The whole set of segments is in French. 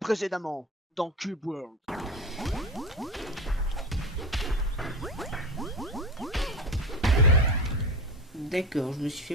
Précédemment, dans Cube World. D'accord, je me suis fait...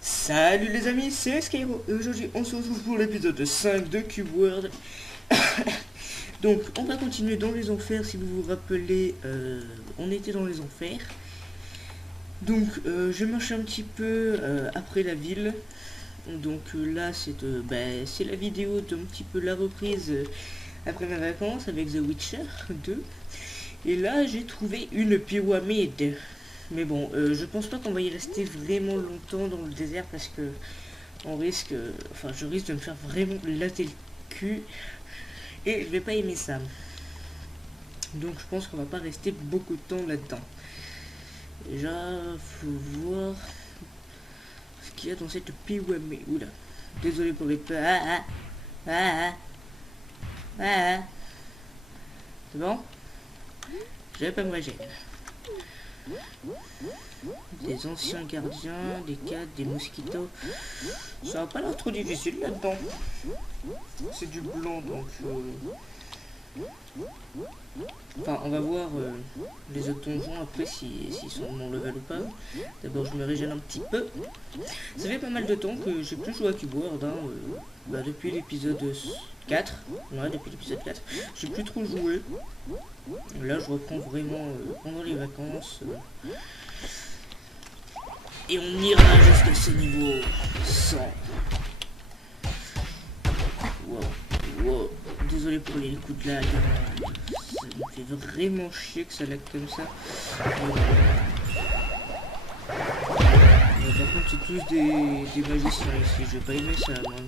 Salut les amis, c'est Skyro et aujourd'hui on se retrouve pour l'épisode 5 de Cube World. Donc on va continuer dans les enfers. Si vous vous rappelez, on était dans les enfers. Donc je marche un petit peu après la ville. Donc là c'est la vidéo d'un petit peu la reprise après mes vacances avec The Witcher 2. Et là j'ai trouvé une pyramide. Mais bon, je pense pas qu'on va y rester vraiment longtemps dans le désert parce que je risque de me faire vraiment latter le cul et je vais pas aimer ça. Donc je pense qu'on va pas rester beaucoup de temps là-dedans. Déjà, faut voir ce qu'il y a dans cette pyramide. Oula, désolé pour les peurs. C'est bon? J'avais pas me régénérer. Des anciens gardiens, des cadres, des mosquitos. Ça va pas l'air trop difficile là-dedans. C'est du blanc donc... Enfin, on va voir les autres donjons après s'ils sont de mon level ou pas. D'abord, je me régène un petit peu. Ça fait pas mal de temps que j'ai plus joué à Cube World. Depuis l'épisode 4. Ouais, depuis l'épisode 4. J'ai plus trop joué. Là, je reprends vraiment pendant les vacances. Et on ira jusqu'à ce niveau 100. Wow. Désolé pour les coups de lag. Ça me fait vraiment chier que ça lag comme ça. Par contre, c'est tous des magiciens ici. Je vais pas aimer ça, moi.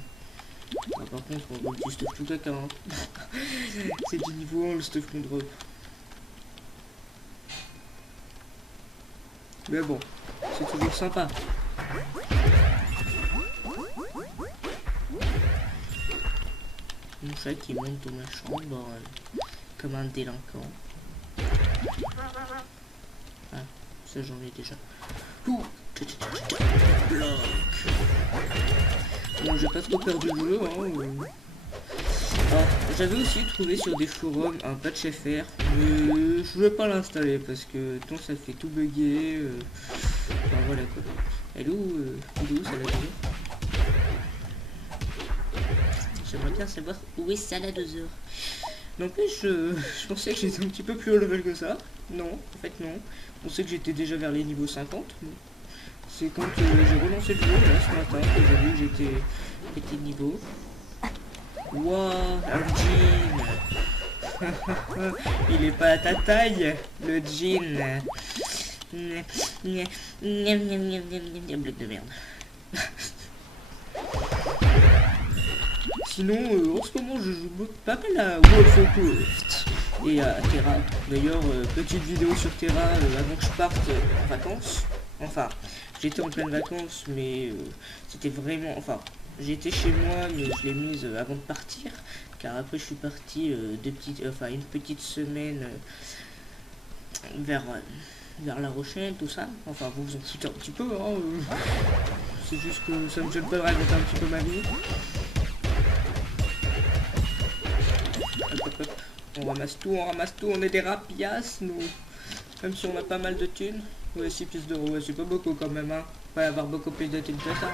Par contre, on drop du stuff tout à cas. C'est du niveau 1 le stuff qu'on drop. Mais bon, c'est toujours sympa. Mon chat qui monte dans ma chambre comme un délinquant. Ah, ça j'en ai déjà. Ouh. Bon, j'ai pas trop perdu le jeu, Alors, j'avais aussi trouvé sur des forums un patch FR, mais je vais pas l'installer parce que tant ça fait tout bugger. Enfin voilà quoi. Elle est où ça la J'aimerais bien savoir où est Saladozer. N'empêche, je pensais que j'étais un petit peu plus haut level que ça. Non, en fait non. On sait que j'étais déjà vers les niveaux 50. C'est quand j'ai relancé le jeu là ce matin que j'ai vu que j'étais petit niveau. Wouah, un jean. Il est pas à ta taille, le jean. Blague de merde. Sinon, en ce moment, je joue pas mal à World of Warcraft et à Terra. D'ailleurs, petite vidéo sur Terra avant que je parte en vacances. Enfin, j'étais en pleine vacances, mais c'était vraiment... Enfin, j'étais chez moi, mais je l'ai mise avant de partir. Car après, je suis parti une petite semaine vers La Rochelle, tout ça. Enfin, vous en foutez un petit peu, C'est juste que ça me gêne pas de raconter un petit peu ma vie. Hop. On ramasse tout, on est des rapias, nous. Même si on a pas mal de thunes. Ouais, 6 pièces d'euros, ouais, c'est pas beaucoup quand même, Pas avoir beaucoup plus de thunes que ça,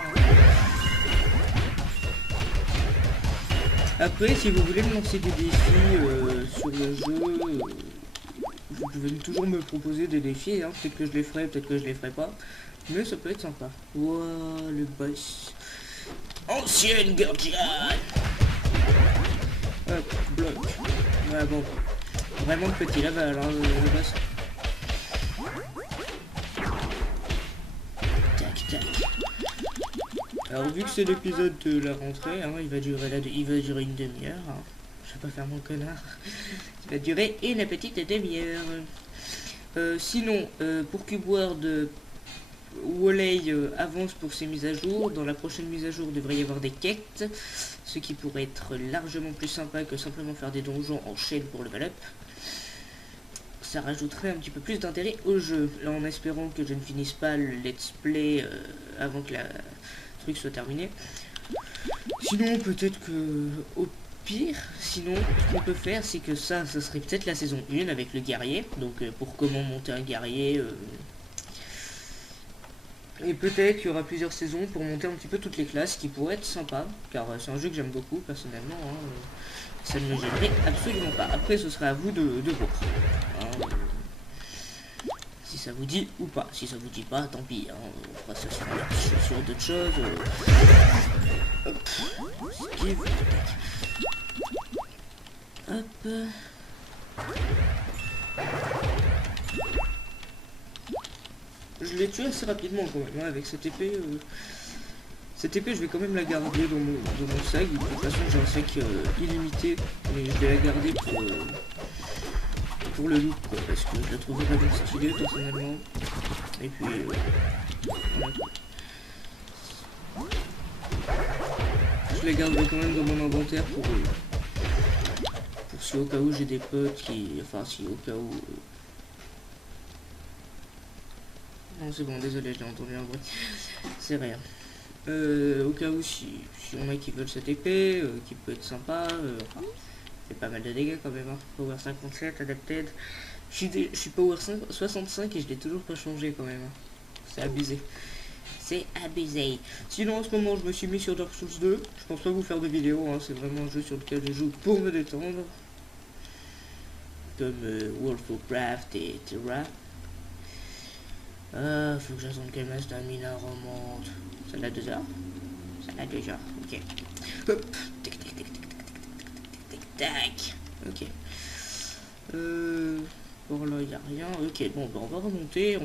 Après, si vous voulez me lancer des défis sur le jeu, vous pouvez toujours me proposer des défis, Peut-être que je les ferai, peut-être que je les ferai pas. Mais ça peut être sympa. Wouah, le boss. Ancienne gardienne. Hop, bloc. Ouais, bon. Vraiment petit level, le boss. Alors vu que c'est l'épisode de la rentrée, hein, il va durer une demi-heure. Hein. Je vais pas faire mon connard. Il va durer une petite demi-heure. Sinon, pour CubeWorld, Walley avance pour ses mises à jour. Dans la prochaine mise à jour, il devrait y avoir des quêtes, ce qui pourrait être largement plus sympa que simplement faire des donjons en chaîne pour level up. Ça rajouterait un petit peu plus d'intérêt au jeu. Là, en espérant que je ne finisse pas le let's play avant que la truc soit terminé. Sinon, peut-être que au pire, sinon, ce qu'on peut faire, c'est que ça serait peut-être la saison 1 avec le guerrier. Donc, pour comment monter un guerrier. Et peut-être qu'il y aura plusieurs saisons pour monter un petit peu toutes les classes, qui pourrait être sympa, car c'est un jeu que j'aime beaucoup personnellement. Hein, ça ne me gênerait absolument pas. Après, ce serait à vous de voir. Hein, si ça vous dit ou pas. Si ça vous dit pas, tant pis. Hein, on fera ça sur d'autres choses. Hop. Esquive. Hop. Je l'ai tué assez rapidement quand même, hein, avec cette épée. Cette épée, je vais quand même la garder dans mon sac. De toute façon, j'ai un sac illimité, mais je vais la garder pour le loot, quoi, parce que je la trouve vraiment stylée personnellement. Et puis, voilà. Je la garderai quand même dans mon inventaire pour si au cas où j'ai des potes qui, enfin, si au cas où. Non, c'est bon, désolé, j'ai entendu un bruit. C'est rien. Au cas où, si on a qui veulent cette épée, qui peut être sympa, enfin, c'est pas mal de dégâts quand même. Hein. Power 57, adapted. Je suis Power 65 et je l'ai toujours pas changé quand même. Hein. C'est abusé. C'est abusé. Sinon, en ce moment, je me suis mis sur Dark Souls 2. Je pense pas vous faire de vidéo, hein. C'est vraiment un jeu sur lequel je joue pour me détendre. Comme World of Warcraft et Terra. Faut que j'attende que ma stamina remonte. Ça l'a 2 heures. Ça l'a 2 heures, ok. Hop. Tic tic tic tic tic tic tic tac. Ok. Bon là il n'y a rien. Ok, bon bah, on va remonter.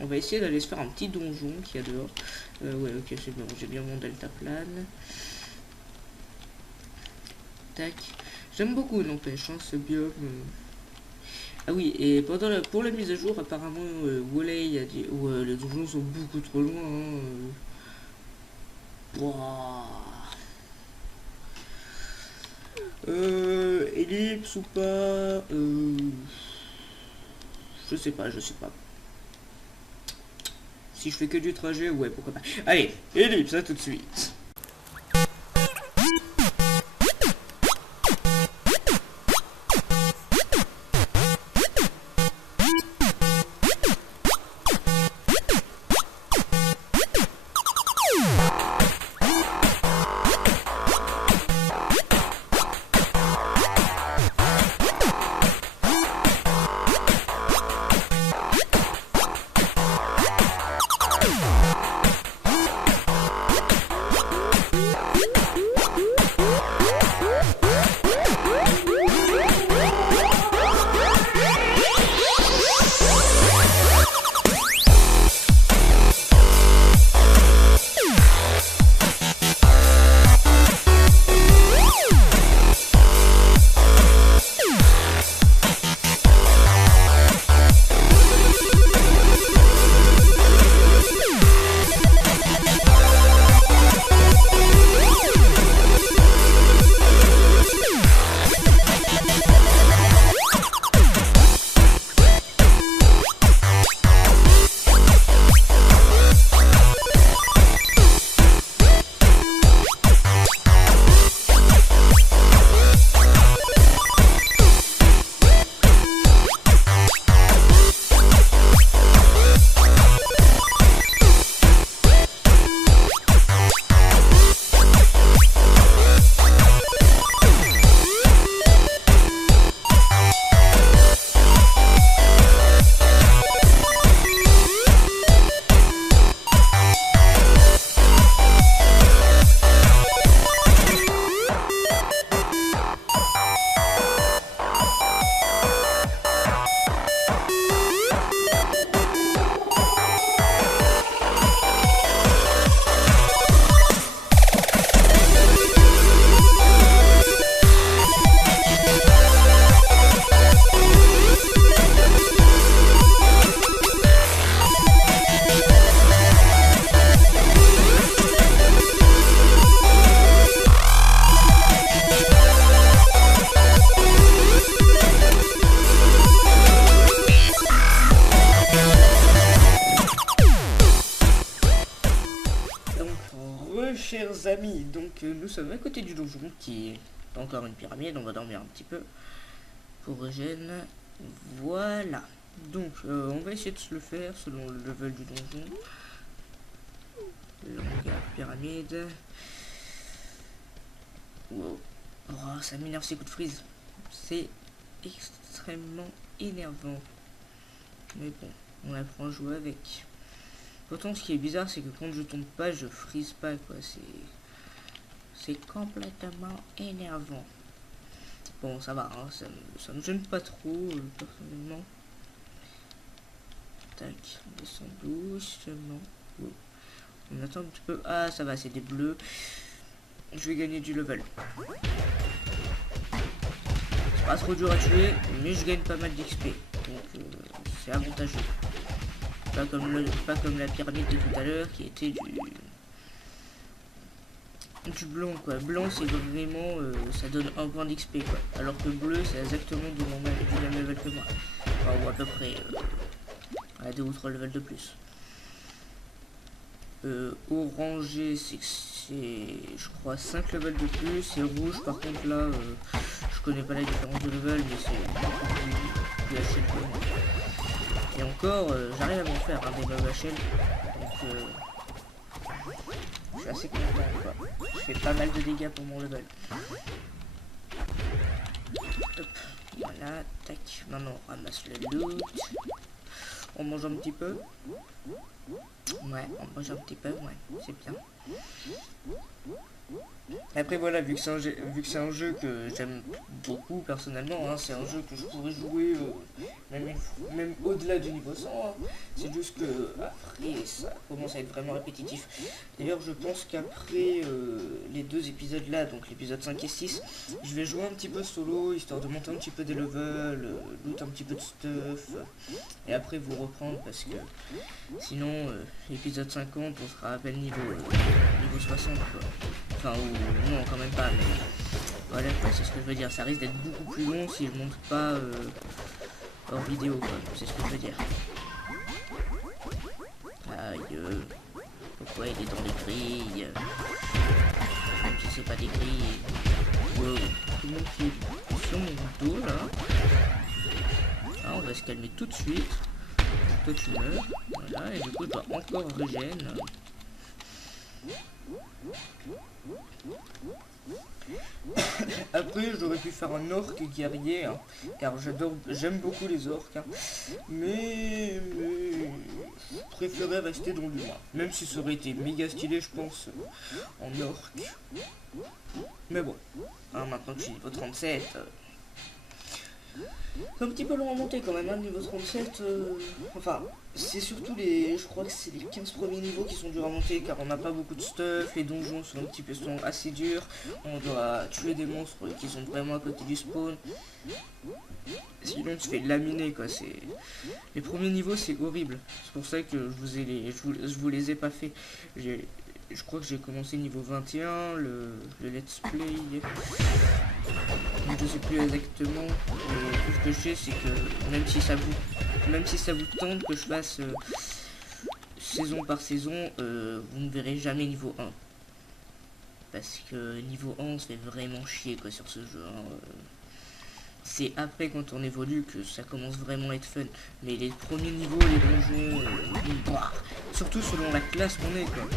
On va essayer d'aller se faire un petit donjon qu'il y a dehors. Ouais, ok, c'est bon, j'ai bien mon deltaplane. Tac. J'aime beaucoup, n'empêche, hein, ce biome. Ah oui, et pour la mise à jour, apparemment, Walley a dit... Ouais, les donjons sont beaucoup trop loin. Hein, Ellipse ou pas je sais pas. Si je fais que du trajet, ouais, pourquoi pas. Allez, ellipse, à tout de suite. chers amis, donc nous sommes à côté du donjon qui est encore une pyramide. On va dormir un petit peu pour régène. Voilà. Donc on va essayer de se le faire selon le level du donjon. Longue pyramide. Wow. Oh, ça m'énerve ces coups de freeze. C'est extrêmement énervant. Mais bon, on apprend à jouer avec. Pourtant, ce qui est bizarre, c'est que quand je tombe pas, je freeze pas, quoi. C'est complètement énervant. Bon, ça va, hein, ça me gêne pas trop, personnellement. Tac, on descend doucement. Oh. On attend un petit peu. Ah, ça va, c'est des bleus. Je vais gagner du level. C'est pas trop dur à tuer, mais je gagne pas mal d'XP. Donc, c'est avantageux. Pas comme la pyramide de tout à l'heure qui était du blanc, quoi. Blanc, c'est vraiment ça donne un point d'XP, quoi. Alors que bleu, c'est exactement du même level que moi. Enfin, ou à peu près à 2 ou 3 levels de plus. Orangé, c'est je crois 5 levels de plus. Et rouge, par contre, là, je connais pas la différence de level, mais c'est plus HL que moi. Et encore, j'arrive à m'en faire des mobs HL. Donc, je suis assez content, quoi. Je fais pas mal de dégâts pour mon level. Hop, voilà, tac. Maintenant, on ramasse le loot. On mange un petit peu. Ouais, on mange un petit peu, ouais, c'est bien. Après voilà, vu que c'est un jeu que j'aime beaucoup personnellement, hein, c'est un jeu que je pourrais jouer même au-delà du niveau 100, hein. C'est juste que après ça commence à être vraiment répétitif. D'ailleurs je pense qu'après les 2 épisodes là, donc l'épisode 5 et 6, je vais jouer un petit peu solo, histoire de monter un petit peu des levels, loot un petit peu de stuff, et après vous reprendre parce que sinon l'épisode 50 on sera à peine niveau 60 quoi. Enfin, ou non, quand même pas, mais voilà, c'est ce que je veux dire. Ça risque d'être beaucoup plus long si je monte pas hors vidéo, quoi. C'est ce que je veux dire. Aïe, pourquoi il est dans les grilles? Même si c'est pas des grilles. Wow, tout le monde qui est sur mon dos, là. Ah, on va se calmer tout de suite. Toi, tu meurs. Voilà, et du coup, je dois encore régène. Après j'aurais pu faire un orc guerrier hein, car j'aime beaucoup les orques hein, mais je préférais rester dans l'humain, même si ça aurait été méga stylé je pense en orc, mais bon hein, maintenant que je suis niveau 37 c'est un petit peu long à monter quand même, hein, niveau 37, enfin, c'est surtout je crois que c'est les 15 premiers niveaux qui sont durs à monter, car on n'a pas beaucoup de stuff, les donjons sont assez durs, on doit tuer des monstres qui sont vraiment à côté du spawn, sinon tu fais laminer quoi, les premiers niveaux c'est horrible, c'est pour ça que je vous les ai pas fait, je crois que j'ai commencé niveau 21, le let's play, je sais plus exactement, mais tout ce que je sais c'est que même si ça vous tente que je fasse saison par saison, vous ne verrez jamais niveau 1. Parce que niveau 1 on se fait vraiment chier quoi sur ce jeu. Hein. C'est après quand on évolue que ça commence vraiment à être fun. Mais les premiers niveaux, les donjons, surtout selon la classe qu'on est quoi.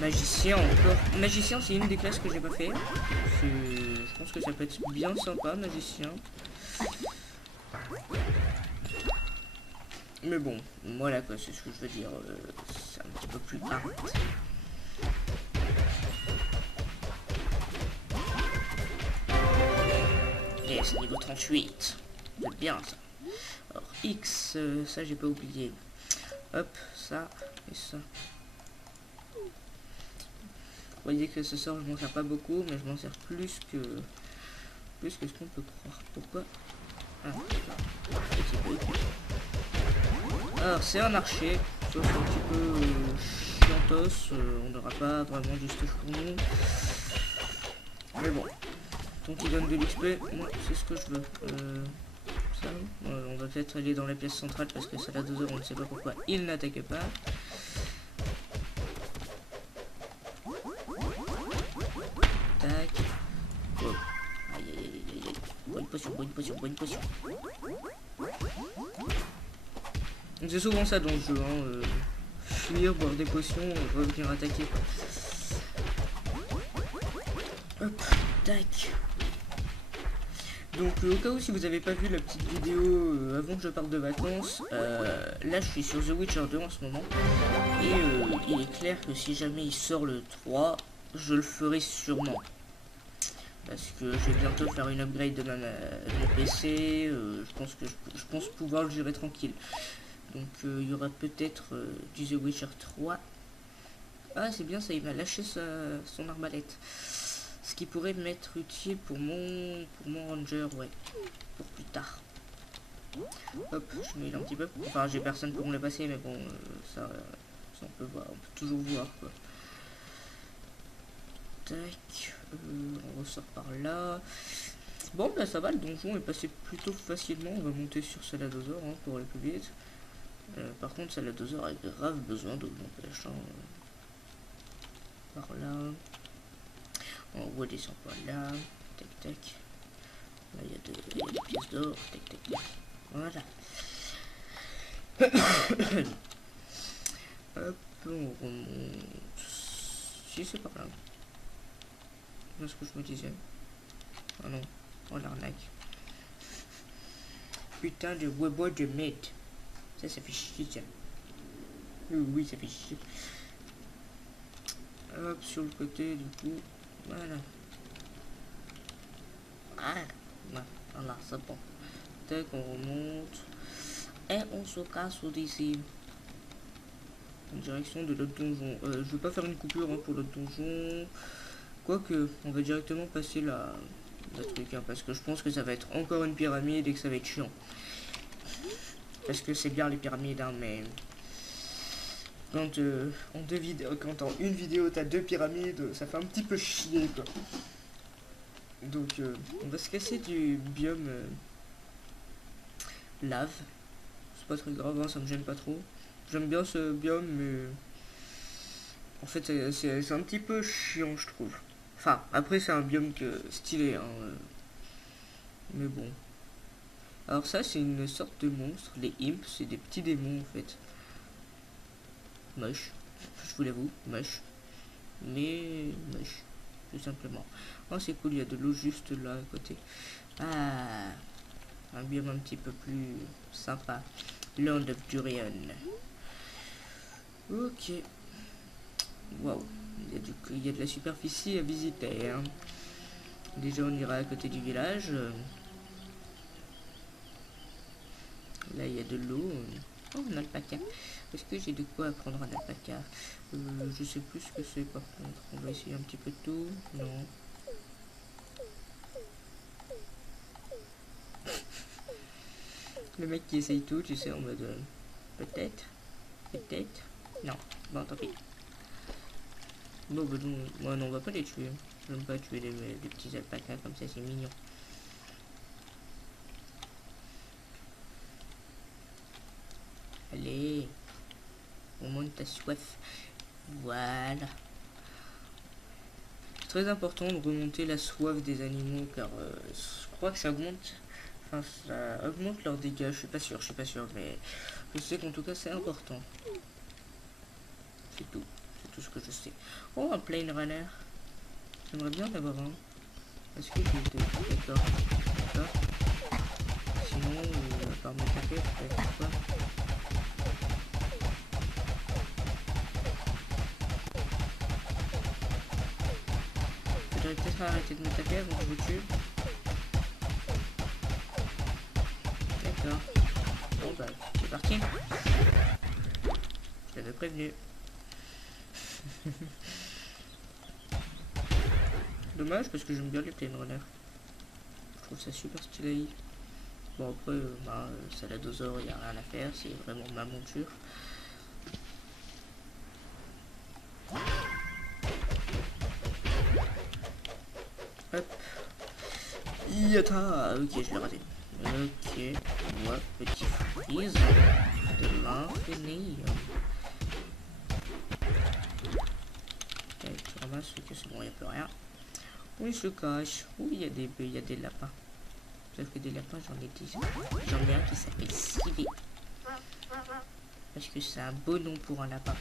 Magicien encore. Magicien c'est une des classes que j'ai pas fait. Je pense que ça peut être bien sympa magicien. Mais bon, voilà quoi, c'est ce que je veux dire. C'est un petit peu plus hard. Yes, niveau 38. C'est bien ça. Alors X, ça j'ai pas oublié. Hop, ça et ça. Vous voyez que ce sort je m'en sers pas beaucoup, mais je m'en sers plus que ce qu'on peut croire. Pourquoi? Ah, alors c'est un archer, sauf un petit peu chiantos, on n'aura pas vraiment du stuff pour nous. Mais bon, tant qu'il donne de l'XP, moi c'est ce que je veux. Ça, on va peut-être aller dans la pièce centrale parce que ça a 2 heures, on ne sait pas pourquoi il n'attaque pas. bois une potion. C'est souvent ça dans le jeu, hein. Fuir, boire des potions, revenir attaquer. Hop, tac. Donc au cas où si vous avez pas vu la petite vidéo avant que je parte de vacances, là je suis sur The Witcher 2 en ce moment. Et il est clair que si jamais il sort le 3, je le ferai sûrement. Parce que je vais bientôt faire une upgrade de mon PC, je pense pouvoir le gérer tranquille. Donc il y aura peut-être du The Witcher 3. Ah c'est bien ça, il m'a lâché son arbalète. Ce qui pourrait m'être utile pour mon ranger, ouais. Pour plus tard. Hop, je mets un petit peu. Enfin j'ai personne pour me le passer mais bon ça on peut voir, on peut toujours voir quoi. Tac, on ressort par là. Bon bah ça va, le donjon est passé plutôt facilement. On va monter sur Saladozor hein, pour aller plus vite. Par contre Saladozor a grave besoin d'augmentation. Par là. On redescend par là. Tac tac. Là il y a des pièces d'or. Tac tac tac. Voilà. Hop, on remonte. Si c'est par là. C'est ce que je me disais. Ah non, oh l'arnaque. Putain de webbois de merde. Ça fait chier ça. Oui, ça fait chier. Hop, sur le côté du coup. Voilà. Ah, voilà, c'est bon. Tac, on remonte. Et on se casse d'ici. En direction de l'autre donjon. Je vais pas faire une coupure hein, pour l'autre donjon. Quoique, on va directement passer la truc, hein, parce que je pense que ça va être encore une pyramide et que ça va être chiant. Parce que c'est bien les pyramides, hein, mais quand en une vidéo t'as 2 pyramides, ça fait un petit peu chier quoi. Donc on va se casser du biome lave. C'est pas très grave, hein, ça me gêne pas trop. J'aime bien ce biome, mais en fait c'est un petit peu chiant je trouve. Enfin, après c'est un biome stylé, hein, mais bon. Alors ça c'est une sorte de monstre, les imps, c'est des petits démons en fait. Moche, je vous l'avoue, moche. Mais moche, tout simplement. Oh c'est cool, il y a de l'eau juste là à côté. Ah, un biome un petit peu plus sympa. Land of Durian. Ok. Waouh. Il y a de la superficie à visiter. Hein. Déjà, on ira à côté du village. Là, il y a de l'eau. Oh, un alpaca. Est-ce que j'ai de quoi apprendre un alpaca je sais plus ce que c'est par contre. On va essayer un petit peu de tout. Non. Le mec qui essaye tout, tu sais, en mode... peut-être. Peut-être. Non. Bon, tant pis. Bon, bah non, moi non, on va pas les tuer. J'aime pas tuer des petits alpacas comme ça, c'est mignon. Allez, on monte ta soif. Voilà. C'est très important de remonter la soif des animaux car je crois que ça augmente. Enfin, ça augmente leurs dégâts. Je suis pas sûr, mais je sais qu'en tout cas c'est important. C'est tout. Tout ce que je sais. Oh, un plane runner. J'aimerais bien en avoir un. Est-ce que j'ai deux? D'accord. D'accord. Sinon, par me taper, je vais faire quoi? Faudrait peut-être arrêter de me taper avant que je vous tue. D'accord. Bon bah, c'est parti. Je t'avais prévenu. Dommage parce que j'aime bien les plane runners. Je trouve ça super stylé. Bon après, Saladozor, il n'y a rien à faire, c'est vraiment ma monture. Hop. Yata. Ok, je l'ai raté. Ok. Ouais, petit freeze de l'infini. Tu ramasses, ok, c'est bon, il n'y a plus rien. Oui, il se cache. Oui, il y a des lapins. Sauf que des lapins, j'en ai un qui s'appelle Civé. Parce que c'est un beau nom pour un lapin.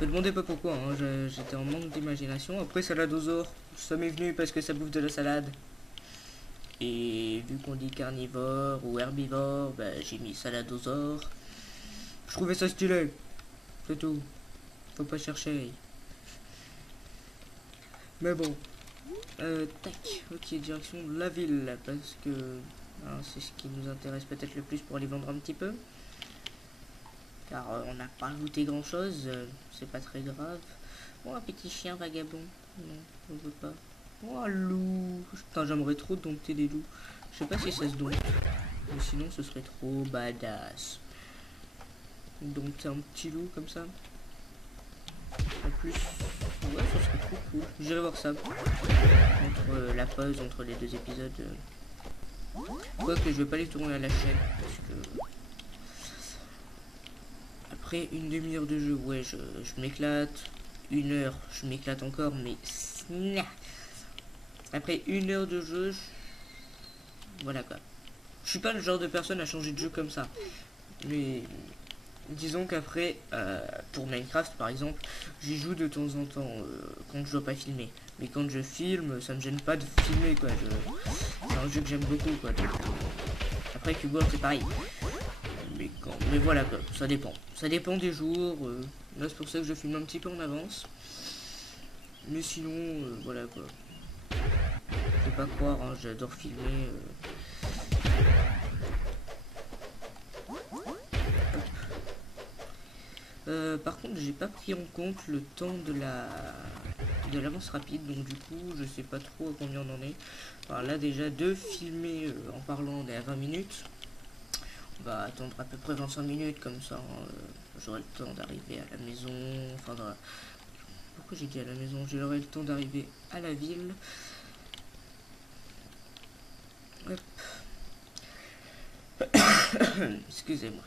Me demandez pas pourquoi, hein. J'étais en manque d'imagination. Après, saladosaure, ça m'est venu parce que ça bouffe de la salade. Et vu qu'on dit carnivore ou herbivore, bah, j'ai mis saladosaure. Je trouvais ça stylé. C'est tout. Faut pas chercher. Mais bon. Tac. Ok, direction de la ville. Parce que hein, c'est ce qui nous intéresse peut-être le plus pour aller vendre un petit peu. Car on n'a pas goûté grand chose. C'est pas très grave. Oh, un petit chien vagabond. Non, on veut pas. Oh, un loup. Putain, j'aimerais trop dompter des loups. Je sais pas si ça se dompte. Mais sinon, ce serait trop badass. Dompter un petit loup comme ça. En plus, ouais, ça serait trop cool. J'irai voir ça. Entre la pause, entre les deux épisodes. Quoique je vais pas les tourner à la chaîne. Parce que après une demi-heure de jeu, ouais, je m'éclate. 1 heure, je m'éclate encore, mais après 1 heure de jeu, voilà quoi. Je suis pas le genre de personne à changer de jeu comme ça. Mais disons qu'après, pour Minecraft par exemple, j'y joue de temps en temps quand je dois pas filmer. Mais quand je filme, ça me gêne pas de filmer quoi. C'est un jeu que j'aime beaucoup quoi. Donc, après Cube World c'est pareil. Mais voilà quoi, ça dépend. Ça dépend des jours. Là c'est pour ça que je filme un petit peu en avance. Mais sinon, voilà quoi. Faut pas croire, hein, j'adore filmer. Par contre, j'ai pas pris en compte le temps de l'avance rapide, donc du coup, je sais pas trop à combien on en est. Alors là, déjà, de filmer en parlant, on est à 20 minutes. On va attendre à peu près 25 minutes, comme ça, j'aurai le temps d'arriver à la maison. Enfin, pourquoi j'ai dit à la maison? J'aurai le temps d'arriver à la ville. Hop. Excusez-moi.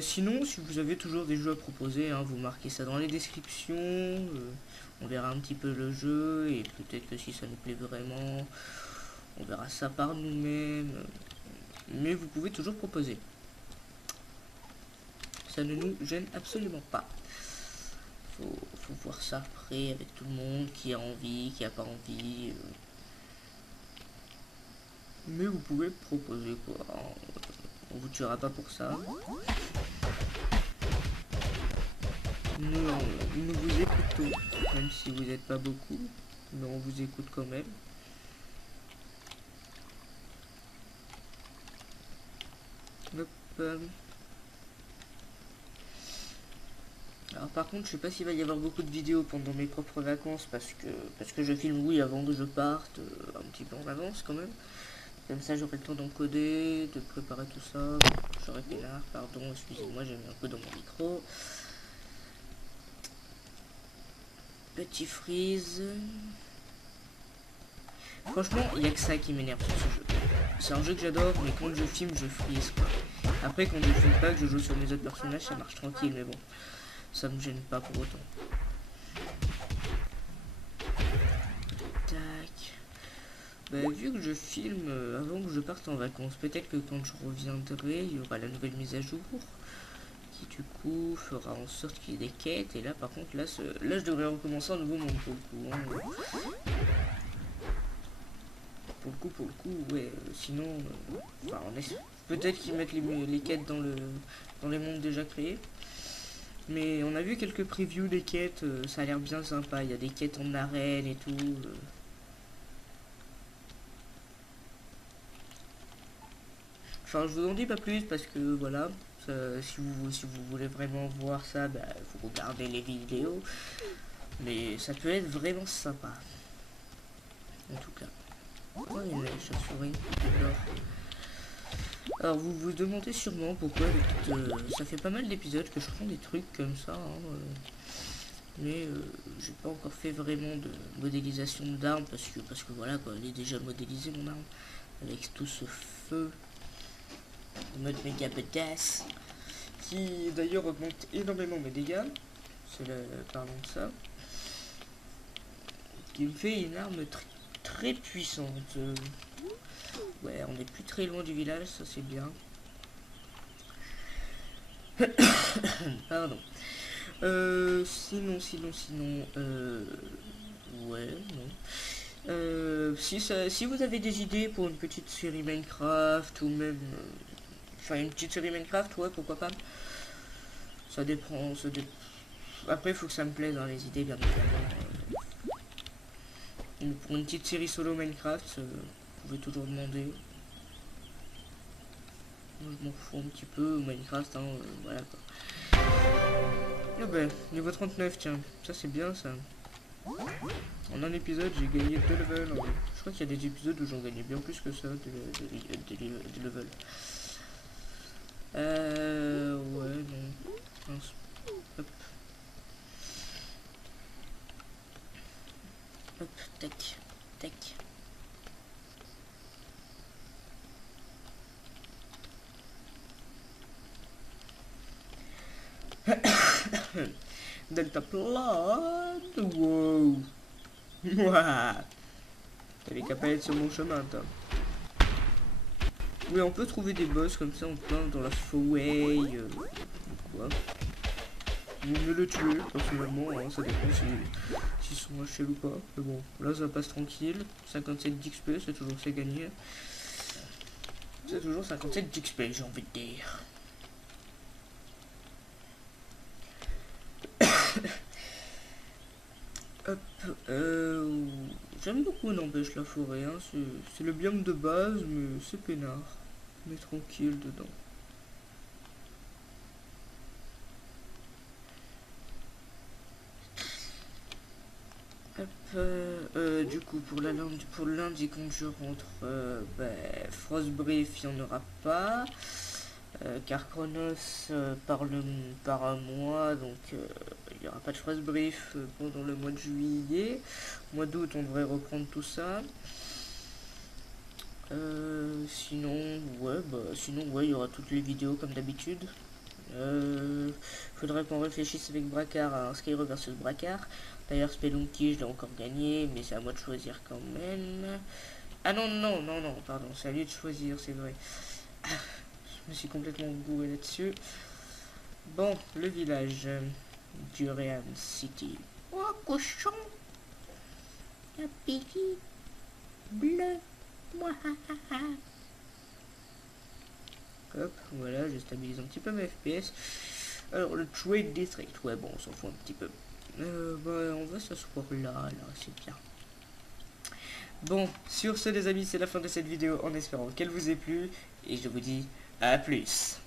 Sinon, si vous avez toujours des jeux à proposer, hein, vous marquez ça dans les descriptions. On verra un petit peu le jeu et peut-être que si ça nous plaît vraiment, on verra ça par nous-mêmes. Mais vous pouvez toujours proposer. Ça ne nous gêne absolument pas. Faut voir ça après avec tout le monde, qui a envie, qui a pas envie. Mais vous pouvez proposer quoi. On vous tuera pas pour ça. Nous vous écoutons, même si vous n'êtes pas beaucoup, mais on vous écoute quand même. Hop. Alors par contre, je sais pas s'il va y avoir beaucoup de vidéos pendant mes propres vacances parce que je filme oui avant que je parte, un petit peu en avance quand même. Comme ça j'aurai le temps d'encoder, de préparer tout ça. J'aurai peinard, pardon, excusez-moi, j'ai mis un peu dans mon micro. Petit freeze. Franchement, il n'y a que ça qui m'énerve sur ce jeu. C'est un jeu que j'adore, mais quand je filme, je freeze quoi. Après, quand je filme pas, que je joue sur mes autres personnages, ça marche tranquille, mais bon, ça me gêne pas pour autant. Tac. Bah, vu que je filme avant que je parte en vacances, peut-être que quand je reviendrai, il y aura la nouvelle mise à jour qui du coup fera en sorte qu'il y ait des quêtes. Et là, par contre, là je devrais recommencer un nouveau monde pour le coup. Hein. Pour le coup, ouais. Sinon, enfin, peut-être qu'ils mettent les quêtes dans les mondes déjà créés. Mais on a vu quelques previews des quêtes, ça a l'air bien sympa. Il y a des quêtes en arène et tout. Enfin, je vous en dis pas plus parce que voilà, si vous voulez vraiment voir ça, bah, vous regardez les vidéos. Mais ça peut être vraiment sympa. En tout cas. Oh, il y a une chauve-souris. Alors vous vous demandez sûrement pourquoi ça fait pas mal d'épisodes que je prends des trucs comme ça. Hein, mais j'ai pas encore fait vraiment de modélisation d'armes parce que voilà quoi, elle est déjà modélisée mon arme. Avec tout ce feu. Mode méga badass. Qui d'ailleurs augmente énormément mes dégâts. C'est parlant de ça. qui me fait une arme très puissante. Ouais, on est plus très loin du village, ça c'est bien. Pardon. Sinon, ouais, non. Si vous avez des idées pour une petite série Minecraft ou même, enfin une petite série Minecraft, ouais, pourquoi pas. Ça dépend, Après, il faut que ça me plaise, hein, les idées, bien évidemment. Pour une petite série solo Minecraft, vous pouvez toujours demander. Moi, je m'en fous un petit peu, Minecraft, hein, voilà quoi. Ah ben, niveau 39, tiens, ça c'est bien ça. En un épisode, j'ai gagné 2 levels. Je crois qu'il y a des épisodes où j'en gagnais bien plus que ça, des levels. Ouais, non. Mince. Hop. Hop, tac, tac. Delta plane. Wow. Ouah. T'avais qu'à pas être sur mon chemin, toi. Oui, on peut trouver des boss comme ça en plein dans la forêt. Quoi. Vaut mieux le tuer, personnellement, hein, ça dépend s'ils sont HL ou pas. Mais bon, là ça passe tranquille. 57 d'XP, c'est toujours c'est gagné. C'est toujours 57 d'XP, j'ai envie de dire. Hop, j'aime beaucoup n'empêche la forêt, hein. C'est le biome de base, mais c'est peinard. Mais tranquille dedans. Hop, du coup pour lundi quand je rentre, Frostbrief il n'y en aura pas. Car Chronos part à moi, donc il n'y aura pas de Frostbrief pendant le mois de juillet. Mois d'août on devrait reprendre tout ça. Sinon ouais il y aura toutes les vidéos comme d'habitude. Faudrait qu'on réfléchisse avec Bracard à un Skyro versus Bracard. D'ailleurs Spelunky je l'ai encore gagné, mais c'est à moi de choisir quand même. Ah non, pardon, c'est à lui de choisir, c'est vrai. Je me suis complètement gouré là-dessus. Bon, le village Durian City. Oh, cochon! Un petit bleu. Hop, voilà, je stabilise un petit peu mes FPS. Alors, le Trade District, ouais, bon, on s'en fout un petit peu. On va s'asseoir là, c'est bien. Bon, sur ce, les amis, c'est la fin de cette vidéo, en espérant qu'elle vous ait plu. Et je vous dis à plus.